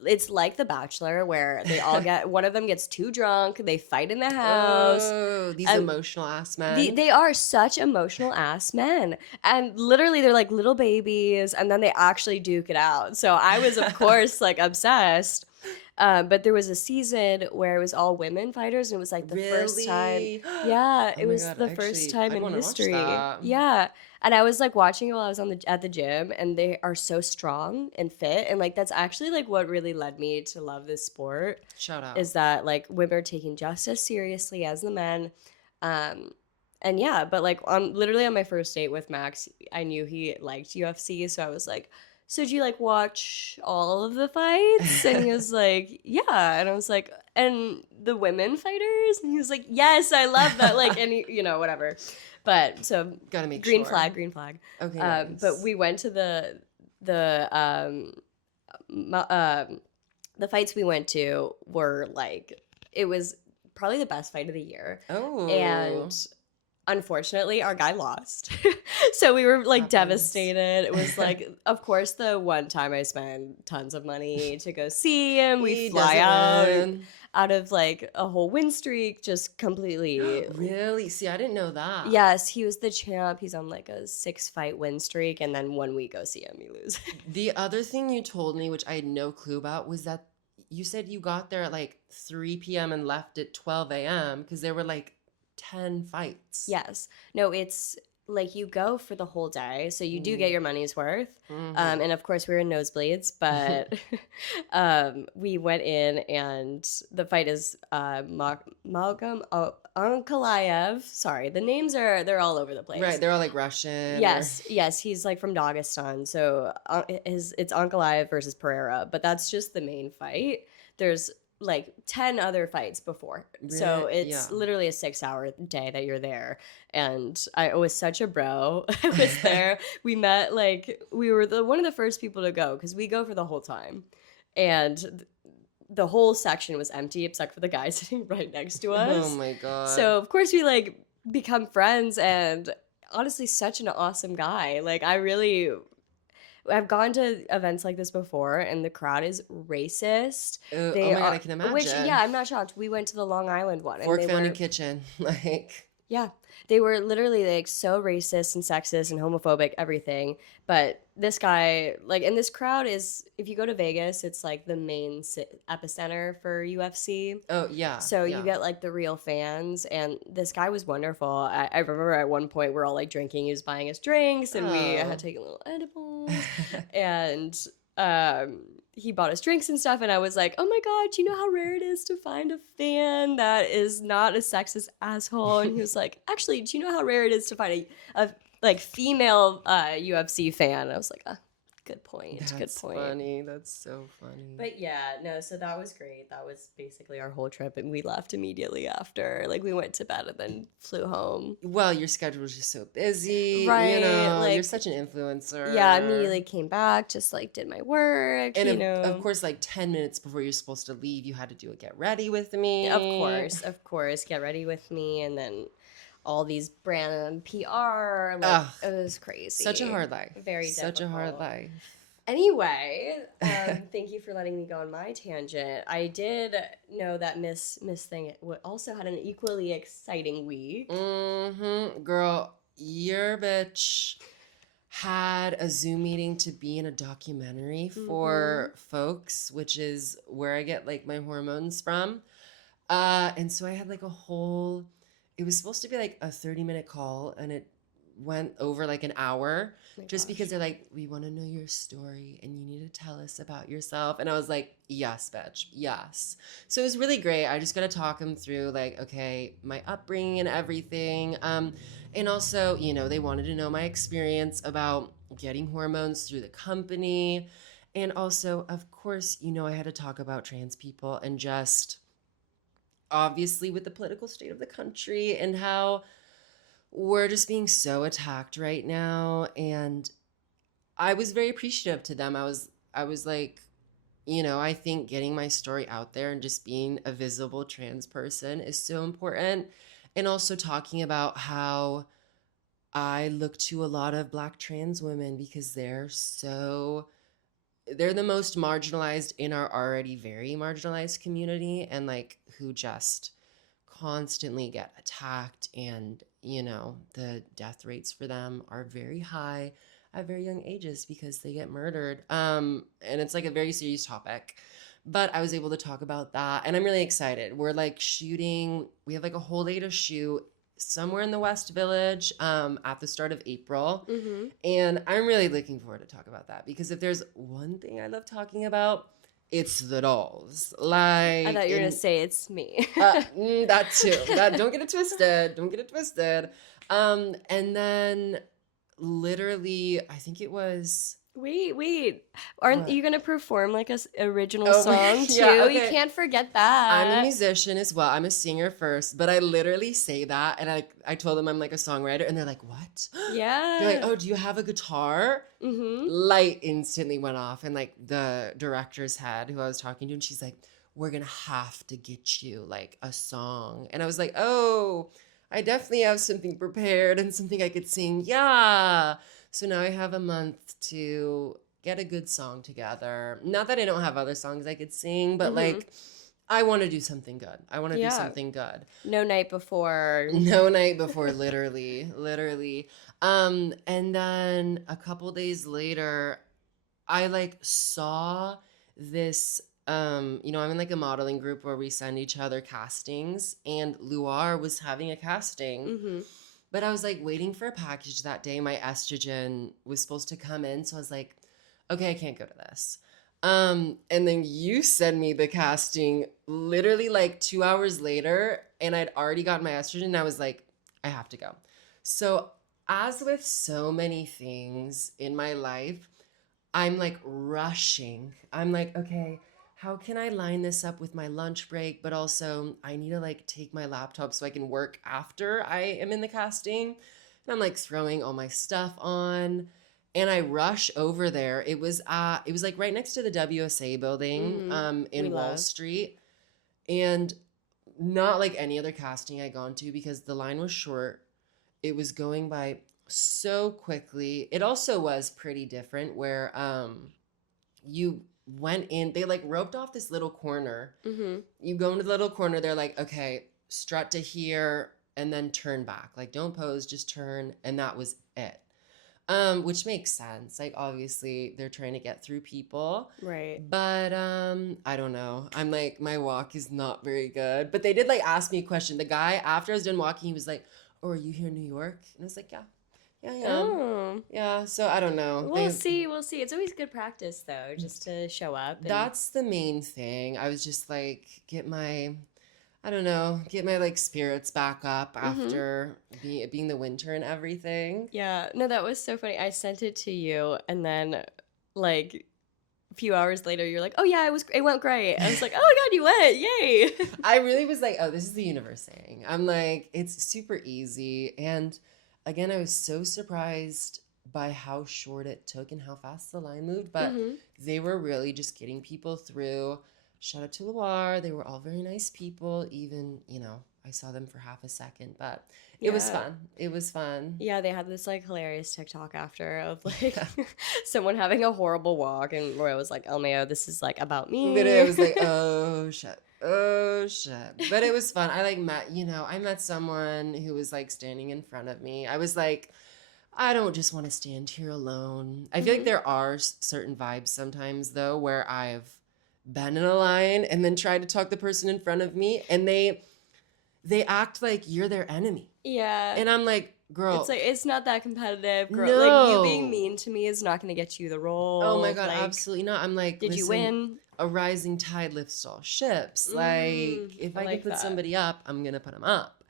it's like The Bachelor where they all get, one of them gets too drunk, they fight in the house. Oh, these emotional ass men. They are such emotional ass men. And literally they're like little babies and then they actually duke it out. So I was, of course, like obsessed. But there was a season where it was all women fighters, and it was like the first time. Yeah, it was the first time in history. Yeah, and I was like watching it while I was at the gym, and they are so strong and fit, and like that's actually like what really led me to love this sport. Shout out. Is that like women are taking just as seriously as the men. And yeah, but like literally on my first date with Max, I knew he liked UFC, so I was like, so did you like watch all of the fights? And he was like, yeah. And I was like, and the women fighters? And he was like, yes, I love that. Like, and you know, whatever. But so gotta make green sure. Green flag. Okay. Nice. But we went to the fights we went to were like, it was probably the best fight of the year. Oh. And unfortunately, our guy lost. So we were like devastated. It was like, of course, the one time I spent tons of money to go see him. We fly out of like a whole win streak, just completely. Really? See, I didn't know that. Yes, he was the champ. He's on like a 6-fight win streak. And then when we go see him, we lose. The other thing you told me, which I had no clue about, was that you said you got there at like 3 p.m. and left at 12 a.m. because there were like 10 fights. Yes. No, it's like you go for the whole day, so you do get your money's worth. And of course, we were in nosebleeds, but we went in, and the fight is Malcolm Ankalaev. Sorry, the names they're all over the place. Right, they're all like Russian. Yes, he's like from Dagestan, so it's Ankalaev versus Pereira, but that's just the main fight. There's like 10 other fights before. So it's literally a 6-hour day that you're there. And I was such a bro. I was there. We met, like, we were one of the first people to go because we go for the whole time. And the whole section was empty except for the guy sitting right next to us. Oh my God. So, of course, we, like, become friends, and honestly, such an awesome guy. Like, I've gone to events like this before, and the crowd is racist. Oh my God, I can imagine. Which, yeah, I'm not shocked. We went to the Long Island one. Fork Fountain Kitchen. Like, yeah, they were literally like so racist and sexist and homophobic, everything. But this guy, like, and this crowd is, if you go to Vegas, it's like the main epicenter for UFC. Oh, yeah. So you get like the real fans, and this guy was wonderful. I remember at one point we're all like drinking, he was buying us drinks, and we had taken little edibles, and he bought us drinks and stuff, and I was like, oh my God, do you know how rare it is to find a fan that is not a sexist asshole? And he was like, actually, do you know how rare it is to find a like female UFC fan? And I was like, good point. That's good point. Funny. That's so funny. But yeah, no, so that was great. That was basically our whole trip, and we left immediately after. Like, we went to bed and then flew home. Well, your schedule was just so busy. Right. You know, like, you're such an influencer. Yeah, I immediately came back, just like did my work, and you know. Of course, like 10 minutes before you're supposed to leave, you had to do a get ready with me. Of course. Get ready with me, and then all these brand PR. Like, it was crazy. Such a hard life. Very difficult. Such a hard life. Anyway, thank you for letting me go on my tangent. I did know that Miss Thing also had an equally exciting week. Girl, your bitch had a Zoom meeting to be in a documentary for folks, which is where I get like my hormones from. And so I had like it was supposed to be like a 30-minute call, and it went over like an hour because they're like, we want to know your story and you need to tell us about yourself. And I was like, yes, bitch, yes. So it was really great. I just got to talk them through like, okay, my upbringing and everything. And also, you know, they wanted to know my experience about getting hormones through the company. And also, of course, you know, I had to talk about trans people and just obviously with the political state of the country and how we're just being so attacked right now. And I was very appreciative to them. I was like, you know, I think getting my story out there and just being a visible trans person is so important. And also talking about how I look to a lot of Black trans women because they're the most marginalized in our already very marginalized community, and like who just constantly get attacked, and you know the death rates for them are very high at very young ages because they get murdered, and it's like a very serious topic. But I was able to talk about that, and I'm really excited. We're like we have like a whole day to shoot somewhere in the West Village at the start of April, and I'm really looking forward to talk about that, because if there's one thing I love talking about, it's the dolls. Like, I thought you were gonna say it's me. That too. Don't get it twisted. Don't get it twisted. And then literally, I think it was. Wait. Aren't you gonna perform like a original song too? Yeah, okay. You can't forget that. I'm a musician as well. I'm a singer first, but I literally say that, and I told them I'm like a songwriter, and they're like, "What?" Yeah. They're like, "Oh, do you have a guitar?" Light instantly went off, and like the director's head, who I was talking to, and she's like, "We're gonna have to get you like a song," and I was like, "Oh, I definitely have something prepared and something I could sing." Yeah. So now I have a month to get a good song together. Not that I don't have other songs I could sing, but like I want to do something good. I want to do something good. No night before, literally. And then a couple days later, I like saw this I'm in like a modeling group where we send each other castings, and Luar was having a casting. Mm-hmm. But I was like waiting for a package that day. My estrogen was supposed to come in. So I was like, okay, I can't go to this. And then you send me the casting literally like 2 hours later, and I'd already gotten my estrogen. And I was like, I have to go. So as with so many things in my life, I'm like rushing. I'm like, okay, how can I line this up with my lunch break? But also, I need to like take my laptop so I can work after I am in the casting. And I'm like throwing all my stuff on, and I rush over there. It was like right next to the WSA building, in Wall Street, and not like any other casting I gone to because the line was short. It was going by so quickly. It also was pretty different where you went in, they like roped off this little corner. Mm-hmm. You go into the little corner, they're like, okay, strut to here and then turn back. Like, don't pose, just turn. And that was it. Which makes sense. Like, obviously, they're trying to get through people. Right. But I don't know. I'm like, my walk is not very good. But they did like ask me a question. The guy, after I was done walking, he was like, oh, are you here in New York? And I was like, yeah. Yeah, I am. Oh. Yeah, so I don't know. We'll see. It's always good practice, though, just to show up. That's the main thing. I was just like, get my like spirits back up after being the winter and everything. Yeah, no, that was so funny. I sent it to you, and then like a few hours later, you're like, "Oh yeah, it went great." I was like, "Oh my god, you went! Yay!" I really was like, "Oh, this is the universe saying." I'm like, it's super easy, and again, I was so surprised by how short it took and how fast the line moved, but they were really just getting people through. Shout out to Loire. They were all very nice people. Even, I saw them for half a second, but it was fun. It was fun. Yeah, they had this like hilarious TikTok after of like someone having a horrible walk, and Roy was like, "Oh Mayo, this is like about me." Literally, I was like, "Oh shit, oh shit." But it was fun. I like I met someone who was like standing in front of me. I was like, I don't just want to stand here alone. I feel like there are certain vibes sometimes though where I've been in a line and then tried to talk the person in front of me, and they act like you're their enemy. Yeah. And I'm like, girl. It's like, it's not that competitive, girl. No. Like, you being mean to me is not going to get you the role. Oh my God, like, absolutely not. I'm like, did you win? A rising tide lifts all ships. Like, if I like can put that. somebody up, I'm going to put them up.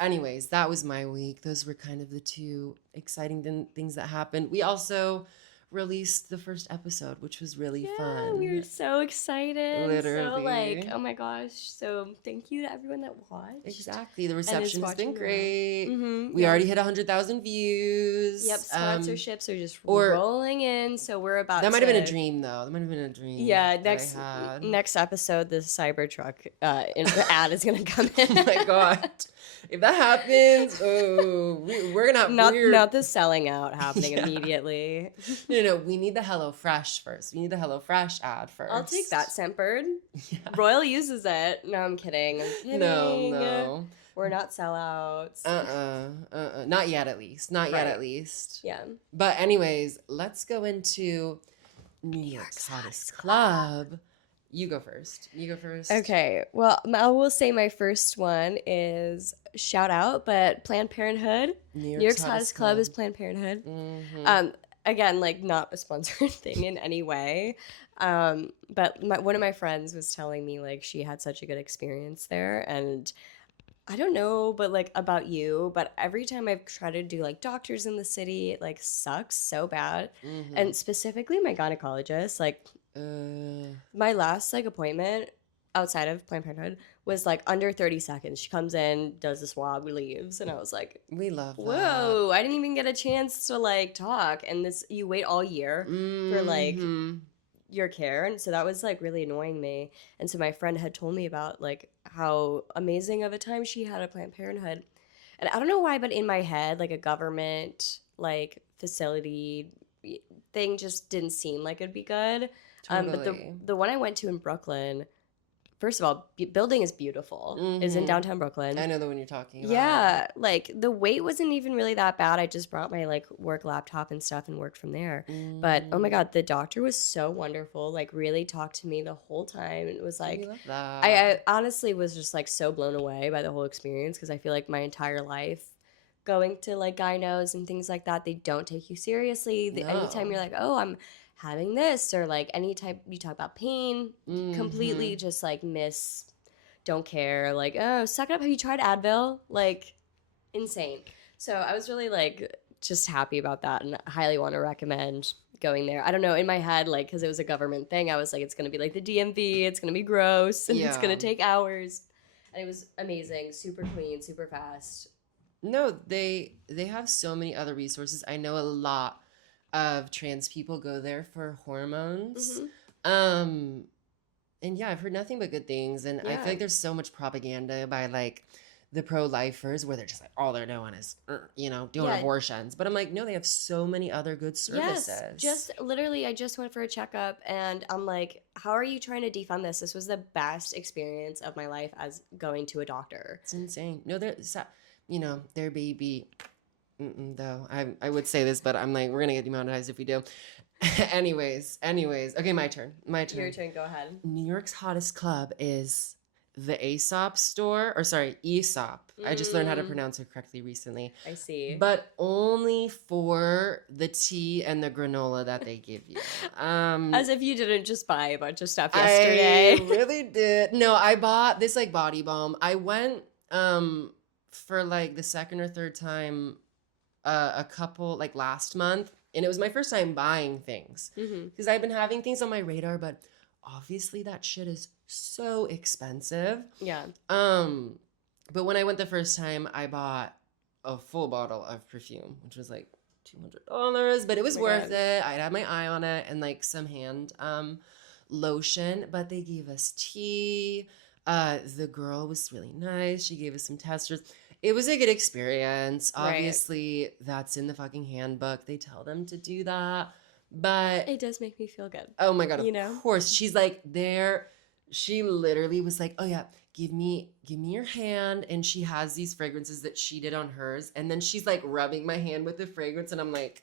Anyways, that was my week. Those were kind of the two exciting things that happened. We also released the first episode, which was really fun. We were so excited. Literally. So like, oh my gosh. So thank you to everyone that watched. Exactly. The reception has been great. We already hit 100,000 views. Yep. Sponsorships are just rolling in. So we're about That might have been a dream though. That might have been a dream. Yeah. Next episode, the Cybertruck ad is going to come in. Oh my God. If that happens, we're going to have not the selling out happening immediately. No, we need the HelloFresh first. We need the HelloFresh ad first. I'll take that, Scentbird. Yeah. Royal uses it. No, I'm kidding. No. We're not sellouts. Not yet, at least. Not yet, at least. Yeah. But anyways, let's go into New York's Hottest Club. You go first. Okay. Well, I will say my first one is shout out, but Planned Parenthood. New York's Hottest Club is Planned Parenthood. Again, like not a sponsored thing in any way. But one of my friends was telling me like she had such a good experience there, and I don't know, but like about you, but every time I've tried to do like doctors in the city, it like sucks so bad. And specifically my gynecologist, like my last like appointment outside of Planned Parenthood was like under 30 seconds. She comes in, does the swab, leaves, and I was like, we love that. Whoa, I didn't even get a chance to like talk. And this, you wait all year for like your care, and so that was like really annoying me. And so my friend had told me about like how amazing of a time she had at Planned Parenthood, and I don't know why, but in my head, like a government like facility thing just didn't seem like it'd be good. Totally. But the one I went to in Brooklyn first of all, building is beautiful. It's in downtown Brooklyn. I know the one you're talking about. Yeah, like the wait wasn't even really that bad. I just brought my like work laptop and stuff and worked from there. But oh my God, the doctor was so wonderful. Like really talked to me the whole time. It was like, We love that. I honestly was just like so blown away by the whole experience because I feel like my entire life going to like gynos and things like that, they don't take you seriously. Anytime you're like, oh, I'm having this, or like anytime you talk about pain, completely just like don't care. Like, oh, suck it up. Have you tried Advil? Like, insane. So I was really like just happy about that and highly want to recommend going there. I don't know, in my head, like, because it was a government thing, I was like, it's going to be like the DMV, it's going to be gross, and it's going to take hours. And it was amazing, super clean, super fast. No, they have so many other resources. I know a lot of trans people go there for hormones. And yeah, I've heard nothing but good things. And I feel like there's so much propaganda by like the pro-lifers where they're just like, all they're doing is, doing abortions. But I'm like, no, they have so many other good services. Yes, just literally, I just went for a checkup and I'm like, how are you trying to defund this? This was the best experience of my life as going to a doctor. It's insane. No, their baby, though. I would say this, but I'm like, we're going to get demonetized if we do. Anyways. Okay, my turn. Your turn, go ahead. New York's hottest club is the Aesop store, or sorry, Aesop. I just learned how to pronounce it correctly recently. I see. But only for the tea and the granola that they give you. As if you didn't just buy a bunch of stuff yesterday. I really did. No, I bought this like body balm. I went for like the second or third time a couple like last month, and it was my first time buying things because I've been having things on my radar, but obviously that shit is so expensive. Yeah. But when I went the first time, I bought a full bottle of perfume, which was like $200, but it was worth it. I had my eye on it, and like some hand lotion, but they gave us tea. The girl was really nice. She gave us some testers. It was a good experience. Obviously, that's in the fucking handbook. They tell them to do that. But it does make me feel good. Oh my God, of course. She's like there. She literally was like, oh yeah, give me your hand. And she has these fragrances that she did on hers. And then she's like rubbing my hand with the fragrance. And I'm like,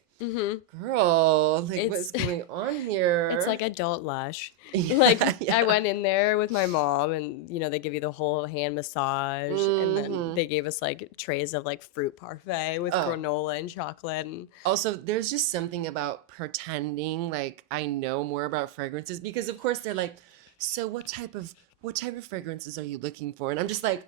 girl, like what's going on here? It's like adult Lush. I went in there with my mom, and they give you the whole hand massage, and then they gave us like trays of like fruit parfait with granola and chocolate. And also, there's just something about pretending like I know more about fragrances, because of course they're like, so what type of fragrances are you looking for? And I'm just like,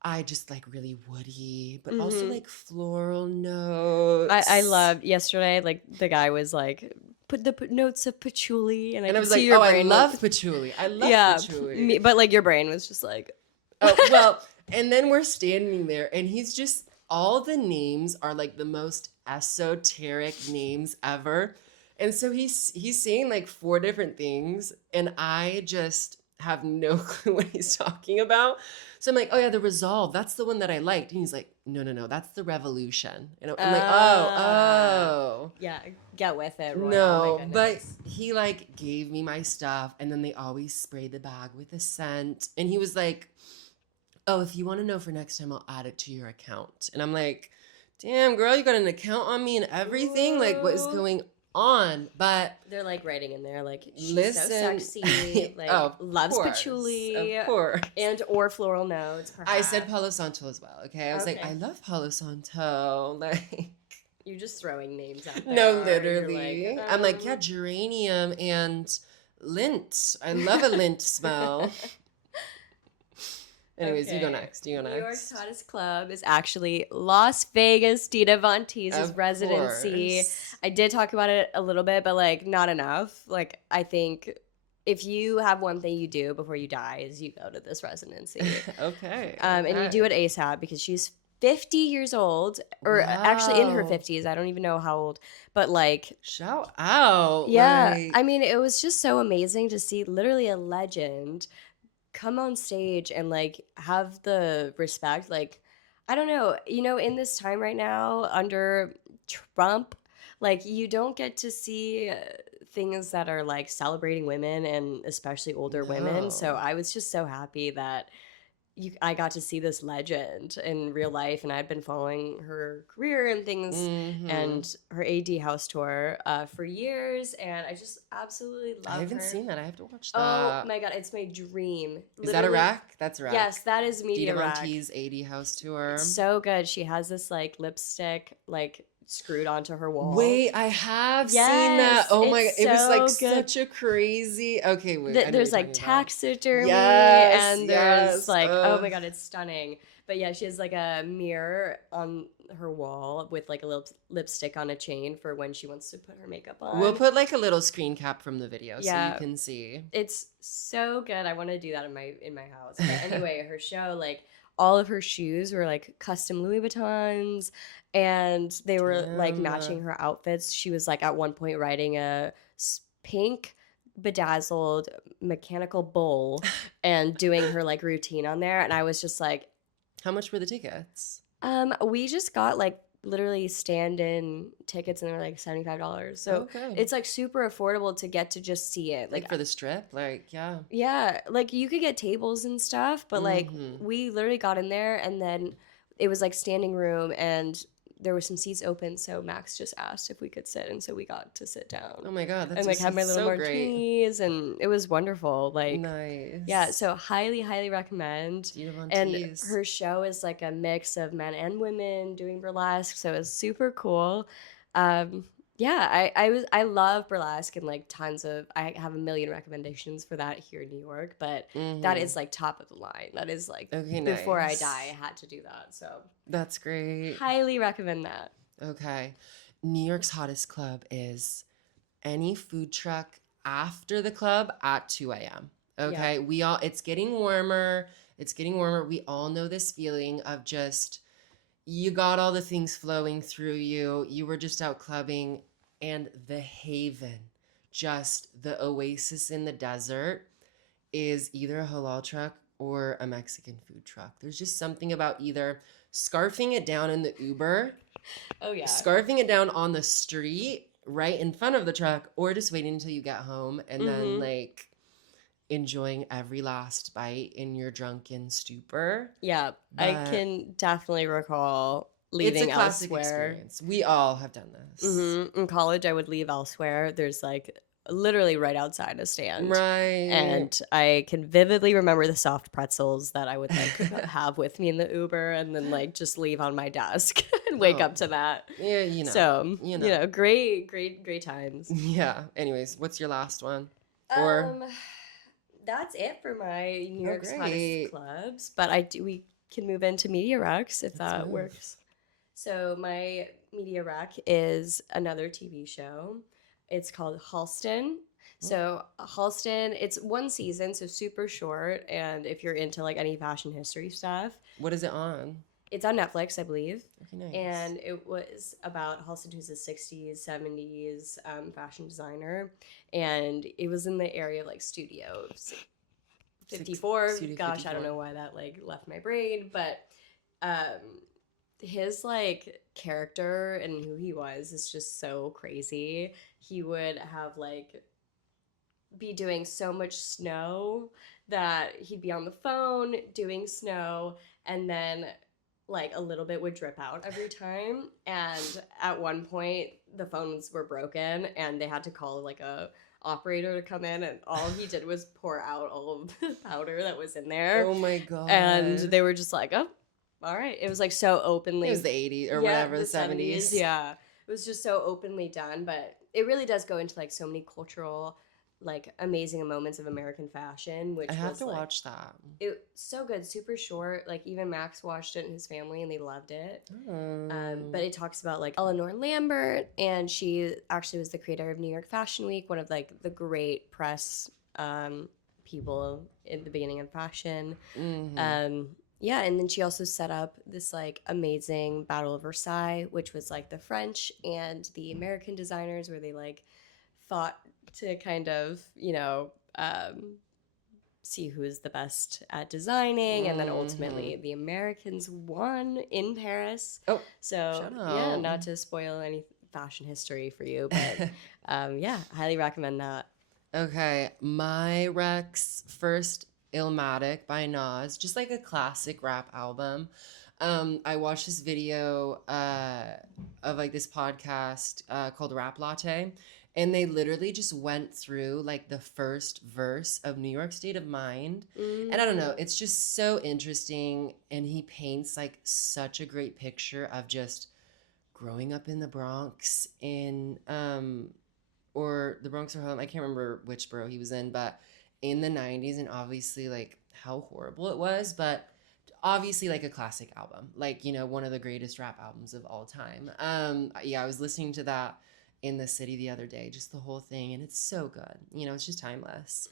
I just like really woody, but also like floral notes. I loved yesterday, like the guy was like, put the notes of patchouli. And I was like, oh, I love patchouli. I love patchouli. But like your brain was just like. Oh, well, and then we're standing there and he's just, all the names are like the most esoteric names ever. And so he's saying like 4 different things, and I just have no clue what he's talking about. So I'm like, oh yeah, the Resolve, that's the one that I liked. And he's like, no, that's the Revolution. And I'm like, oh. Yeah, get with it, Roy. No, but he like gave me my stuff, and then they always spray the bag with a scent. And he was like, oh, if you want to know for next time, I'll add it to your account. And I'm like, damn, girl, you got an account on me and everything? Whoa. Like, what is going on? But they're like writing in there like, she's so sexy, like loves patchouli, of course, and or floral notes, perhaps. I said Palo Santo as well. Okay, I was like, I love Palo Santo. Like, you're just throwing names out there. No, literally. Like, I'm like, yeah, geranium and lint. I love a lint smell. Anyways, you go next. New York's hottest club is actually Las Vegas, Dita Von Teese's residency. Course. I did talk about it a little bit, but like not enough. Like, I think if you have one thing you do before you die is you go to this residency. Okay. And you do it ASAP, because she's 50 years old, or actually in her 50s. I don't even know how old, but like, shout out. Yeah. Like, I mean, it was just so amazing to see literally a legend come on stage and like have the respect. Like, I don't know, in this time right now under Trump, like you don't get to see things that are like celebrating women and especially older women. So I was just so happy that I got to see this legend in real life, and I'd been following her career and things and her AD house tour for years, and I just absolutely love her. I haven't seen that. I have to watch that. Oh my god, it's my dream. Is that a rack? That's a rack. Yes, that is Media Dita Rack. Von Teese AD house tour. It's so good. She has this like lipstick like screwed onto her wall. Wait, I have seen that. Oh my god, it was like such a crazy. Okay, wait. There's like taxidermy, and there's like oh my god, it's stunning. But yeah, she has like a mirror on her wall with like a little lipstick on a chain for when she wants to put her makeup on. We'll put like a little screen cap from the video so you can see. It's so good. I want to do that in my house. But anyway, her show, like all of her shoes were like custom Louis Vuittons, and they were like matching her outfits. She was like at one point riding a pink bedazzled mechanical bull and doing her like routine on there, and I was just like, how much were the tickets? We just got like literally stand-in tickets, and they're like $75. So it's like super affordable to get to just see it. Like for the strip, like yeah, like you could get tables and stuff, but like we literally got in there, and then it was like standing room, and there were some seats open, so Max just asked if we could sit, and so we got to sit down. Oh my god, that's and like had my little martinis, and it was wonderful. Like nice, yeah. So highly recommend. And her show is like a mix of men and women doing burlesque, so it's super cool. Yeah, I love burlesque, and like I have a million recommendations for that here in New York, but that is like top of the line. That is like before I die, I had to do that. So that's great. Highly recommend that. Okay. New York's hottest club is any food truck after the club at 2 a.m. Okay. Yeah. It's getting warmer. We all know this feeling of just, you got all the things flowing through you. You were just out clubbing, and the haven, just the oasis in the desert, is either a halal truck or a Mexican food truck. There's just something about either scarfing it down in the Uber, scarfing it down on the street right in front of the truck, or just waiting until you get home and then like enjoying every last bite in your drunken stupor. Yeah, I can definitely recall leaving elsewhere. Experience. We all have done this. In college, I would leave elsewhere. There's like literally right outside a stand. Right. And I can vividly remember the soft pretzels that I would like have with me in the Uber, and then like just leave on my desk and wake up to that. Yeah, you know. So, you know, great times. Yeah. Anyways, what's your last one? That's it for my New York's hottest clubs. But we can move into Media Racks if that works. So my Media Rack is another TV show. It's called Halston. So Halston, it's one season, so super short. And if you're into like any fashion history stuff. What is it on? It's on Netflix, I believe. Okay, nice. And it was about Halston, who's a 60s, 70s fashion designer. And it was in the area of like Studio 54. Studio Gosh, 54. I don't know why that like left my brain. But his like character and who he was is just so crazy. He would have like be doing so much snow that he'd be on the phone doing snow, and then like a little bit would drip out every time. And at one point the phones were broken and they had to call like a operator to come in, and all he did was pour out all of the powder that was in there. Oh my god. And they were just like, oh, all right. It was like so openly. It was the 80s or whatever, the 70s. Yeah. It was just so openly done, but it really does go into like so many cultural, like amazing moments of American fashion, which I have to like, watch that. It's so good, super short. Like even Max watched it and his family, and they loved it. But it talks about like Eleanor Lambert, and she actually was the creator of New York Fashion Week, one of like the great press people in the beginning of fashion. Yeah, and then she also set up this like amazing Battle of Versailles, which was like the French and the American designers, where they like fought to kind of, you know, see who's the best at designing, and then ultimately the Americans won in Paris. Oh, so yeah, not to spoil fashion history for you, but yeah, highly recommend that. Okay, my Rex first Illmatic by Nas, just like a classic rap album. I watched this video of like this podcast called Rap Latte, and they literally just went through like the first verse of New York State of Mind. And I don't know, it's just so interesting, and he paints like such a great picture of just growing up in the Bronx in or the Bronx or Harlem. I can't remember which borough he was in, but in the 90s, and obviously like how horrible it was, but obviously like a classic album, like, you know, one of the greatest rap albums of all time. Yeah, I was listening to that in the city the other day, just the whole thing, and it's so good. You know, it's just timeless.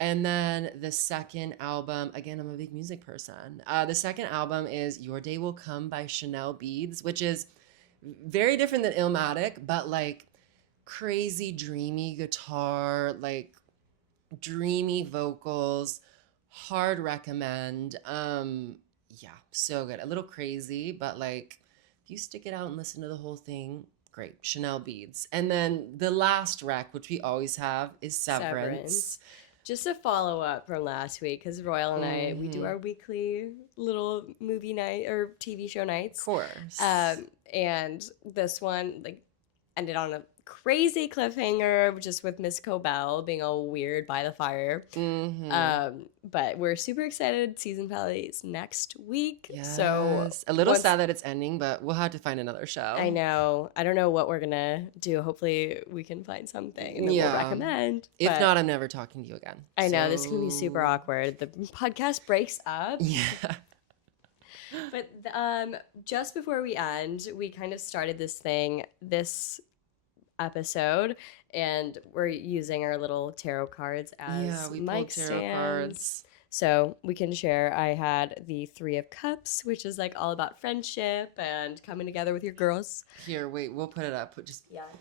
And then the second album, again, I'm a big music person. The second album is Your Day Will Come by Chanel Beads, which is very different than Illmatic, but like crazy dreamy guitar, like dreamy vocals, hard recommend. Yeah, so good. A little crazy, but like if you stick it out and listen to the whole thing, great. Chanel Beads. And then the last rec, which we always have, is Severance. Just a follow up from last week, because Royal and I, we do our weekly little movie night or TV show nights. Of course. And this one like ended on a crazy cliffhanger, just with Miss Cobell being all weird by the fire. But we're super excited. Season finale is next week. Yes. So a little sad that it's ending, but we'll have to find another show. I know. I don't know what we're gonna do. Hopefully we can find something and then we'll recommend. If not, I'm never talking to you again. I know, this is gonna be super awkward. The podcast breaks up. Yeah. But just before we end, we kind of started this episode, and we're using our little tarot cards as mic stands. So we can share. I had the 3 of Cups, which is like all about friendship and coming together with your girls. Here, wait, we'll put it up.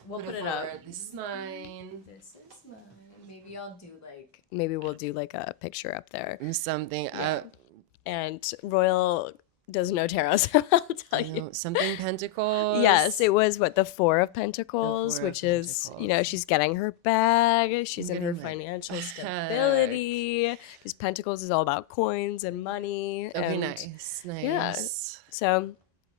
We'll put it up. This is mine. This is mine. Maybe we'll do like a picture up there. Something. Yeah. And Royal doesn't know tarot, so I'll tell you. Something Pentacles. Yes, it was the 4 of Pentacles, which is, you know, she's getting her bag. She's in her financial stability. Because Pentacles is all about coins and money. Okay, nice. Yeah. So,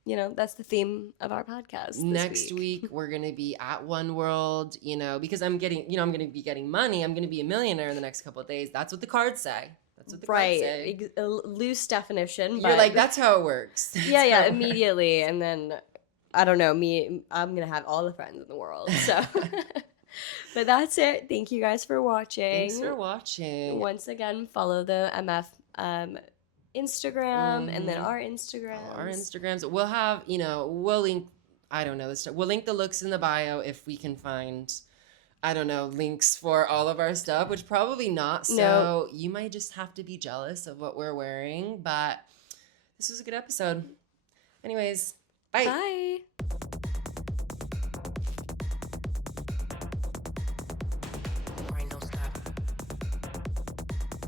you know, that's the theme of our podcast. Next week, we're going to be at One World, you know, because I'm going to be getting money. I'm going to be a millionaire in the next couple of days. That's what the cards say. That's what the cards say. A loose definition. You're like, that's how it works. Yeah, immediately. And then, I don't know, I'm going to have all the friends in the world. So, but that's it. Thank you guys for watching. Thanks for watching. Once again, follow the MF Instagram and then our Instagrams. We'll have, you know, we'll link, I don't know, we'll link the looks in the bio if we can find, I don't know, links for all of our stuff, which probably not. So you might just have to be jealous of what we're wearing. But this was a good episode. Anyways, bye. Bye.